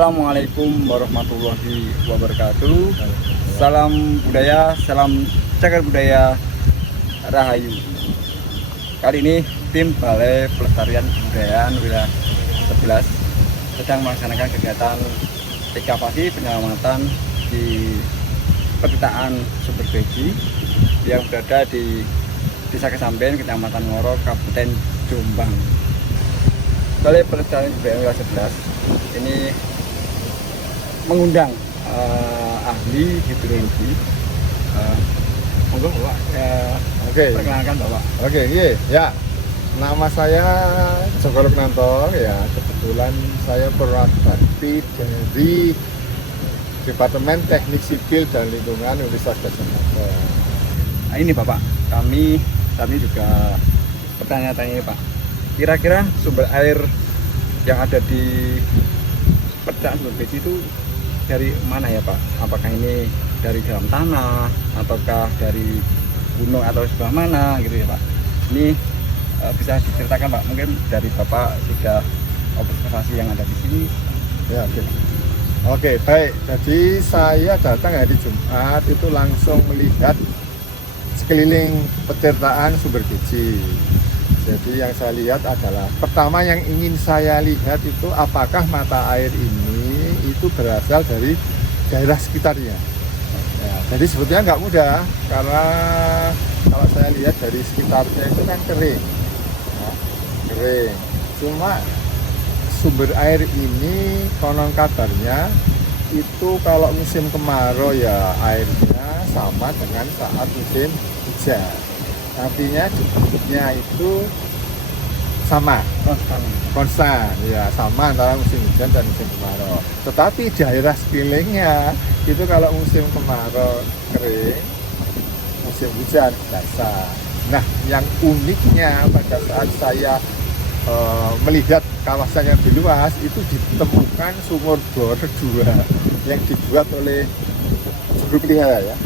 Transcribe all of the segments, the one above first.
Assalamualaikum warahmatullahi wabarakatuh. Salam budaya, salam cagar budaya Rahayu. Kali ini tim Balai Pelestarian Kebudayaan Wilayah 11 sedang melaksanakan kegiatan ekskavasi penyelamatan di Petitaan Sumber Beji yang berada di Desa Kesamben, Kecamatan Ngoro, Kabupaten Jombang. Balai Pelestarian Kebudayaan Wilayah 11 ini mengundang ahli hidrologi. Monggo Bapak, perkenalkan Bapak. Oke, ya. Nama saya Joko Lukmanto, ya. Kebetulan saya perwakilan dari Departemen Teknik Sipil dan Lingkungan Universitas Gadjah Mada. Nah, ini Bapak, kami juga bertanya-tanya Pak. Kira-kira sumber air yang ada di Petitaan Sumber Beji itu dari mana ya Pak? Apakah ini dari dalam tanah ataukah dari gunung atau sebelah mana gitu ya Pak? Ini bisa diceritakan Pak, mungkin dari Bapak sudah observasi yang ada di sini. Ya, oke, baik. Jadi saya datang hari Jumat itu langsung melihat sekeliling Petitaan Sumber Beji. Jadi yang saya lihat adalah pertama yang ingin saya lihat itu apakah mata air ini itu berasal dari daerah sekitarnya. Ya, jadi sebetulnya nggak mudah karena kalau saya lihat dari sekitarnya itu kan kering, ya, kering. Cuma sumber air ini konon kabarnya itu kalau musim kemarau ya airnya sama dengan saat musim hujan. Artinya debitnya itu sama, konstan, ya sama antara musim hujan dan musim kemarau. Tetapi daerah sekelilingnya itu kalau musim kemarau kering, musim hujan basah. Nah, yang uniknya pada saat saya melihat kawasan yang lebih luas itu ditemukan sumur bor 2 yang dibuat oleh juru pelihara ya.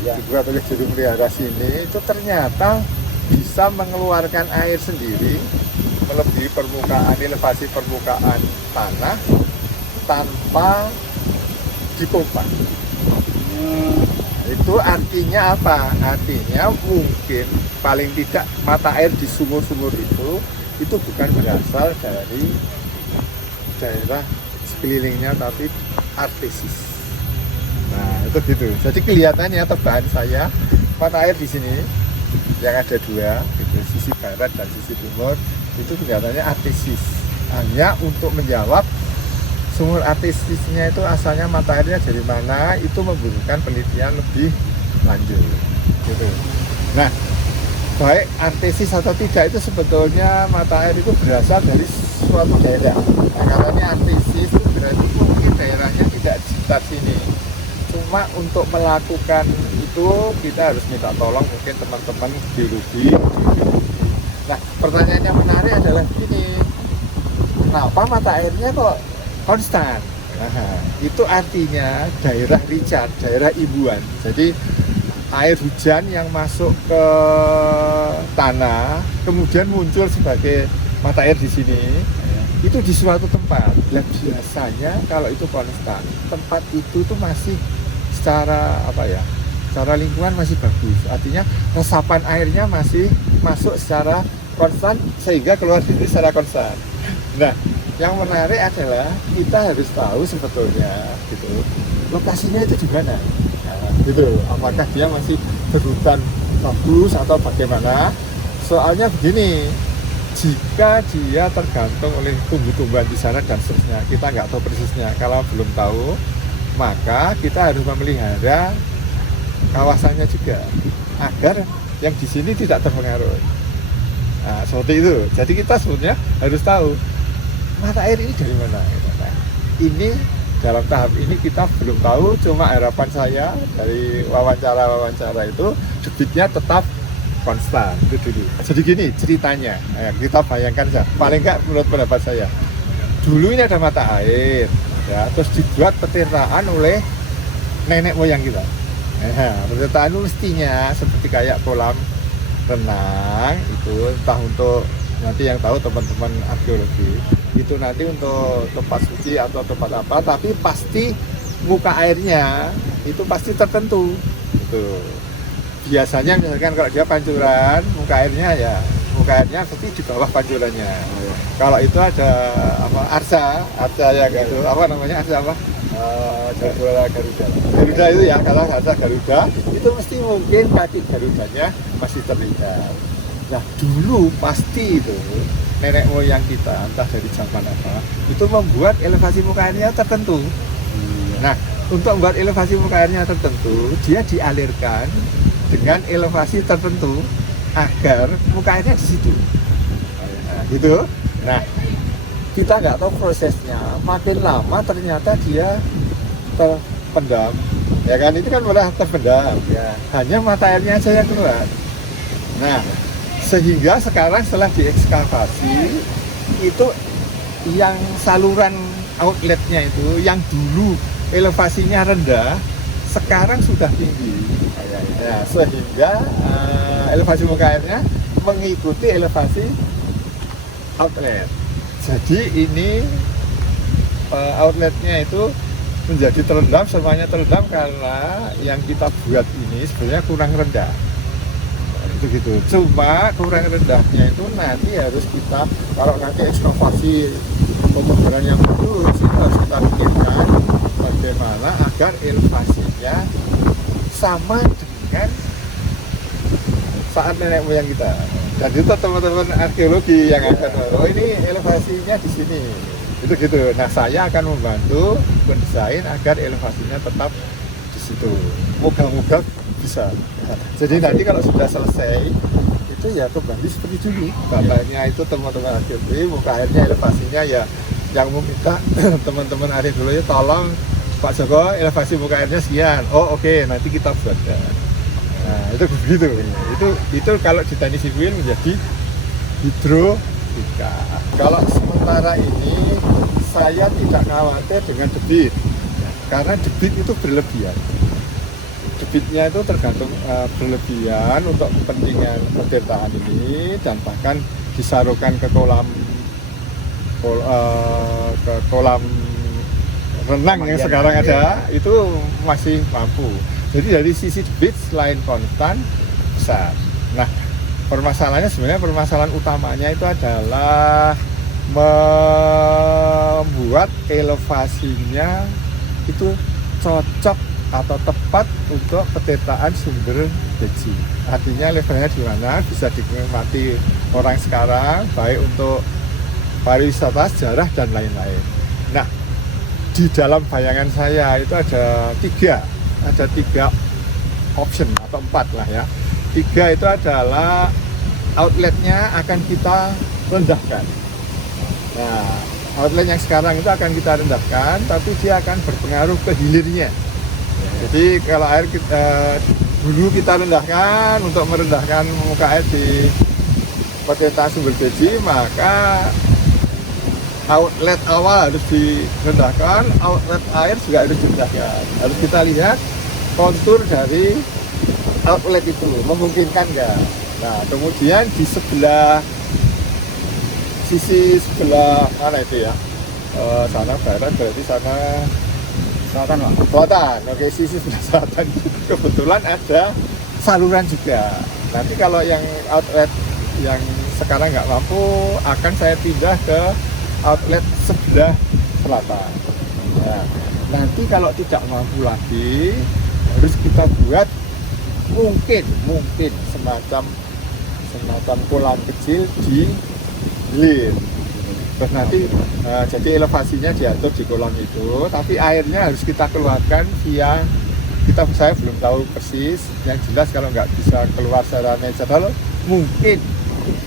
Dibuat oleh juru pelihara sini itu ternyata bisa mengeluarkan air sendiri melebihi elevasi permukaan tanah tanpa dipompa. Itu artinya apa? Artinya mungkin paling tidak mata air di sumur-sumur itu bukan berasal dari daerah sekelilingnya tapi artesis. Nah, itu gitu. Jadi kelihatannya tebakan saya mata air di sini yang ada 2, gitu, sisi barat dan sisi timur itu kelihatannya artesis. Hanya untuk menjawab sumur artesisnya itu asalnya mata airnya dari mana itu membutuhkan penelitian lebih lanjut. Gitu. Nah, baik artesis atau tidak itu sebetulnya mata air itu berasal dari suatu daerah. Nah, karena ini artesis itu berarti mungkin daerahnya tidak di sekitar sini. Cuma untuk melakukan itu kita harus minta tolong mungkin teman-teman biologi. Nah, pertanyaan yang menarik adalah begini, kenapa mata airnya kok konstan? Nah, itu artinya daerah recharge, daerah imbuhan. Jadi air hujan yang masuk ke tanah kemudian muncul sebagai mata air di sini itu di suatu tempat. Dan biasanya kalau itu konstan, tempat itu tuh masih secara lingkungan masih bagus. Artinya resapan airnya masih masuk secara konstan sehingga keluar dari secara konstan. Nah, yang menarik adalah kita harus tahu sebetulnya gitu lokasinya itu di mana. Nah, gitu. Apakah dia masih berhutan bagus atau bagaimana? Soalnya begini, jika dia tergantung oleh tumbuh-tumbuhan di sana dan seterusnya, kita nggak tahu persisnya. Kalau belum tahu, maka kita harus memelihara kawasannya juga agar yang di sini tidak terpengaruh. Nah, seperti itu. Jadi kita sebetulnya harus tahu mata air ini dari mana. Nah, ini dalam tahap ini kita belum tahu. Cuma harapan saya dari wawancara itu debitnya tetap konstan itu dulu. Jadi gini ceritanya, kita bayangkan saja. Paling nggak menurut pendapat saya, dulu ini ada mata air, ya, terus dibuat petirtaan oleh nenek moyang kita. Petirtaan itu mestinya seperti kayak kolam renang itu, entah untuk nanti yang tahu teman-teman arkeologi. itu nanti untuk tempat suci atau tempat apa, tapi pasti muka airnya itu pasti tertentu gitu. Biasanya misalkan kalau dia pancuran, muka airnya pasti di bawah pancurannya. Kalau itu ada apa, arsa ya gitu, apa namanya, arsa apa, Garuda itu ya. Kalau arsa Garuda itu mesti mungkin kaki Garudanya masih terlihat. Nah dulu pasti itu nenek moyang kita, entah dari zaman apa, itu membuat elevasi muka airnya tertentu. Nah untuk membuat elevasi muka airnya tertentu, dia dialirkan dengan elevasi tertentu agar muka airnya di situ. Nah, gitu. Nah, kita nggak tahu prosesnya. Makin lama ternyata dia terpendam. Ya kan, itu kan malah terpendam. Ya, hanya mata airnya aja yang keluar. Nah, sehingga sekarang setelah diekskavasi itu yang saluran outletnya itu yang dulu elevasinya rendah sekarang sudah tinggi. Ya, sehingga elevasi muka airnya mengikuti elevasi outlet. Jadi ini outletnya itu menjadi terendam, semuanya terendam karena yang kita buat ini sebenarnya kurang rendah. Itu gitu. Cuma kurang rendahnya itu nanti harus kita, kalau nanti ekskavasi pembangunan yang bagus, itu harus kita pikirkan bagaimana agar elevasinya sama dengan saat nenek moyang kita. Dan itu teman-teman arkeologi yang akan, oh ini elevasinya di sini, itu gitu. Nah saya akan membantu mendesain agar elevasinya tetap di situ. Moga-moga bisa. Jadi nanti kalau sudah selesai itu ya kembali seperti dulu. Katanya itu teman-teman arkeologi, muka airnya elevasinya ya yang meminta teman-teman arkeologi tolong Pak Joko elevasi muka airnya sekian. Oh oke, nanti kita buatkan. Nah itu begitu. Itu kalau di teknik sipil menjadi hidrolika. Kalau sementara ini saya tidak khawatir dengan debit, karena debit itu berlebihan. Debitnya itu tergantung berlebihan untuk kepentingan petirtaan ini, dan bahkan disarukan ke kolam renang yang sekarang ada itu masih mampu. Jadi dari sisi debit selain konstan besar. Nah permasalahannya sebenarnya permasalahan utamanya itu adalah membuat elevasinya itu cocok atau tepat untuk petirtaan sumber beji. Artinya levelnya di mana bisa dinikmati orang sekarang, baik untuk pariwisata, sejarah dan lain-lain. Nah di dalam bayangan saya itu ada tiga option atau 4 lah ya. 3 itu adalah outletnya akan kita rendahkan. Nah outlet yang sekarang itu akan kita rendahkan, tapi dia akan berpengaruh ke hilirnya. Jadi kalau air dulu kita rendahkan untuk merendahkan muka air di petirtaan sumber beji, maka outlet awal harus direndahkan, outlet air juga harus direndahkan. Harus kita lihat kontur dari outlet itu memungkinkan nggak. Nah kemudian di sisi sebelah mana itu ya, sana barat berarti sana selatan Pak. Selatan. Oke, sisi sebelah selatan kebetulan ada saluran juga. Nanti kalau yang outlet yang sekarang nggak mampu akan saya pindah ke outlet sebelah selatan. Nah, nanti kalau tidak mampu lagi harus kita buat mungkin semacam kolam kecil di hilir. Terus nanti jadi elevasinya diatur di kolam itu, tapi airnya harus kita keluarkan via saya belum tahu persis. Yang jelas kalau nggak bisa keluar secara natural, mungkin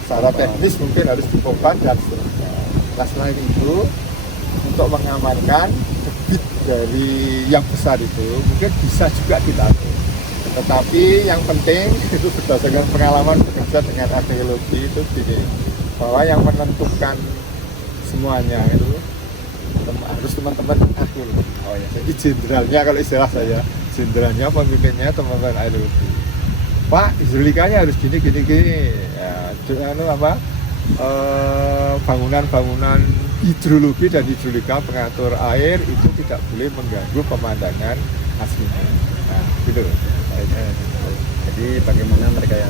secara teknis mungkin harus dipompa dan seterusnya. Nah selain itu untuk mengamankan debit dari yang besar itu mungkin bisa juga diatur. Tetapi yang penting itu berdasarkan pengalaman bekerja dengan arkeologi itu gini, bahwa yang menentukan semuanya itu harus teman-teman arkeologi. Oh ya, jadi jenderalnya kalau istilah saya, jenderalnya pemimpinnya teman-teman arkeologi. Pak, hidrolikanya harus gini. Ya, bangunan-bangunan hidrologi dan hidrolika pengatur air itu tidak boleh mengganggu pemandangan aslinya. Nah, gitu. Jadi bagaimana mereka ya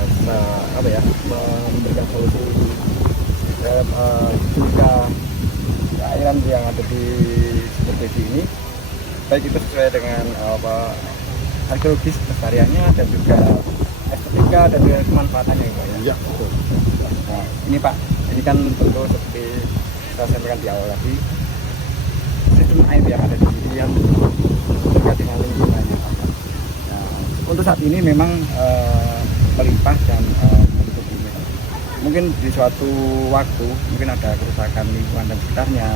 memberikan solusi terhadap hidrolika keairan yang ada di sumber beji ini, baik itu sesuai dengan arkeologis pelestariannya dan juga estetika dan juga kemanfaatannya ya Pak ya. Iya, betul. Nah, ini Pak, ini kan tentu seperti saya sampaikan di awal tadi, sistem air yang ada di sini yang dekat dengan lingkungannya Pak. Nah, untuk saat ini memang melimpah dan mencukupi. Mungkin di suatu waktu mungkin ada kerusakan lingkungan dan sekitarnya,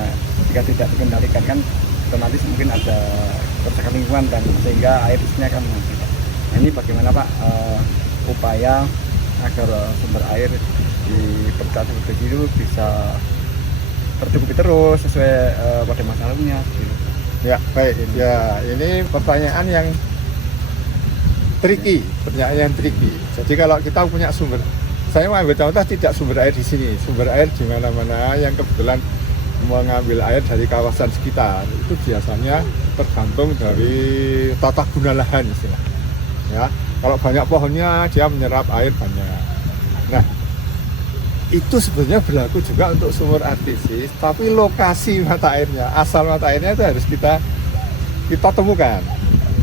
jika tidak dikendalikan kan otomatis mungkin ada kerusakan lingkungan dan sehingga air di sini akan mati. Nah, ini bagaimana Pak upaya agar sumber air di percetakan sumber beji itu bisa tercukupi terus sesuai pada masa lalunya gitu. Ya, baik. Ya, ini pertanyaan yang tricky, Jadi kalau kita punya sumber, saya mau ambil contoh tidak sumber air di sini, sumber air di mana-mana yang kebetulan mengambil air dari kawasan sekitar itu biasanya tergantung dari tata guna lahan istilah. Ya, kalau banyak pohonnya dia menyerap air banyak. Nah, itu sebenarnya berlaku juga untuk sumur artesis, tapi lokasi mata airnya, asal mata airnya itu harus kita temukan.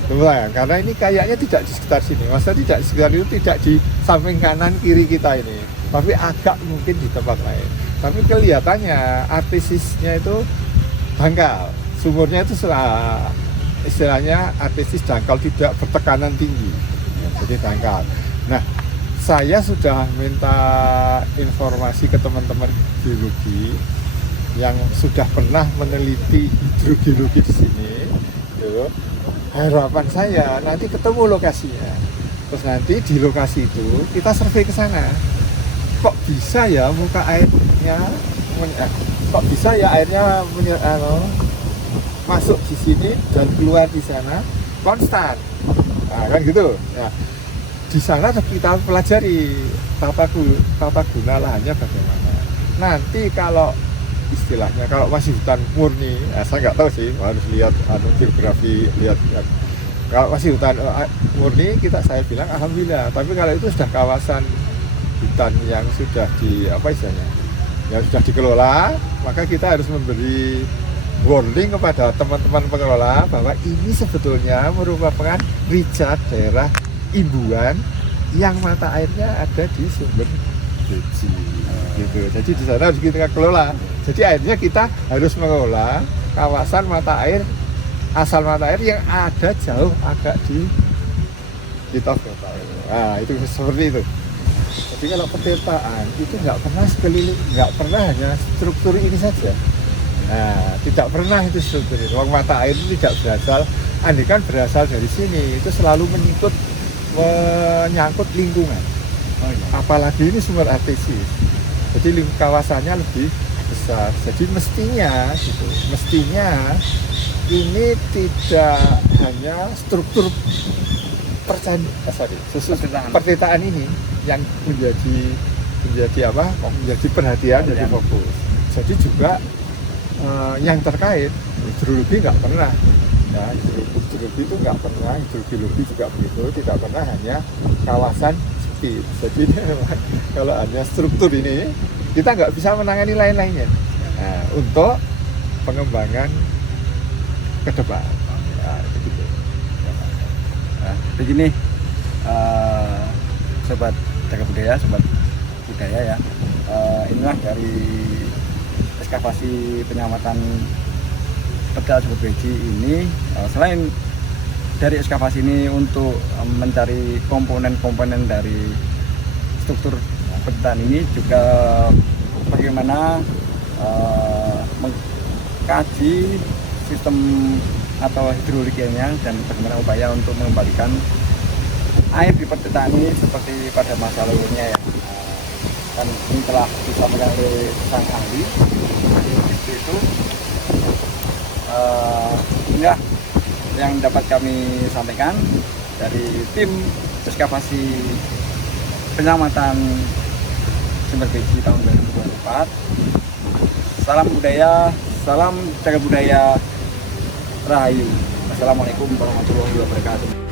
Karena ini kayaknya tidak di sekitar sini. Maksudnya tidak di sekitar itu, tidak di samping kanan kiri kita ini, tapi agak mungkin di tempat lain. Tapi kelihatannya artesisnya itu dangkal, sumurnya itu istilahnya artesis dangkal, tidak bertekanan tinggi, ya, jadi dangkal. Nah, saya sudah minta informasi ke teman-teman geologi yang sudah pernah meneliti hidrogeologi di sini. Gitu. Harapan saya nanti ketemu lokasinya, terus nanti di lokasi itu kita survei ke sana. Kok bisa ya muka airnya, kok bisa ya airnya masuk di sini dan keluar di sana konstan, nah, kan gitu. Ya, di sana kita pelajari tata guna lahannya bagaimana. Nanti kalau istilahnya kalau masih hutan murni, saya nggak tahu sih, harus lihat geografi, lihat. Kalau masih hutan murni saya bilang alhamdulillah. Tapi kalau itu sudah kawasan hutan yang sudah yang sudah dikelola, maka kita harus memberi warning kepada teman-teman pengelola bahwa ini sebetulnya merupakan recharge daerah imbuhan yang mata airnya ada di sumber beji. Gitu. Jadi di sana harus kita kelola. Jadi akhirnya kita harus mengelola kawasan mata air, asal mata air yang ada jauh agak di kota. Nah, itu seperti itu. Jadi kalau petirtaan itu nggak pernah sekeliling, nggak pernah hanya struktur ini saja. Nah, tidak pernah itu struktur itu. Mata air itu tidak berasal, andikan berasal dari sini, itu selalu menyangkut lingkungan. Apalagi ini sumber artesis. Jadi kawasannya lebih besar. Jadi mestinya ini tidak hanya struktur pertirtaan ini yang menjadi perhatian, jadi fokus. Jadi juga yang terkait hidrologi nggak pernah. Ya, hidrologi itu nggak pernah, hidrogeologi juga begitu, tidak pernah hanya kawasan sempit. Jadi memang kalau hanya struktur ini, kita nggak bisa menangani lain-lainnya. Nah, untuk pengembangan ke depan. Ya, begitu. Nah, begini, sobat jaga budaya, ya. Inilah dari ekskavasi penyelamatan percetakan sumber beji ini. Selain dari ekskavasi ini untuk mencari komponen-komponen dari struktur percetakan ini, juga bagaimana mengkaji sistem atau hidrolikanya dan bagaimana upaya untuk mengembalikan air di percetakan ini seperti pada masa lalunya ya. Dan ini telah disampaikan oleh sang ahli itu. Inilah yang dapat kami sampaikan dari tim ekskavasi penyelamatan sumber beji tahun 2024. Salam budaya, salam jaga budaya, Rahayu. Assalamualaikum warahmatullahi wabarakatuh.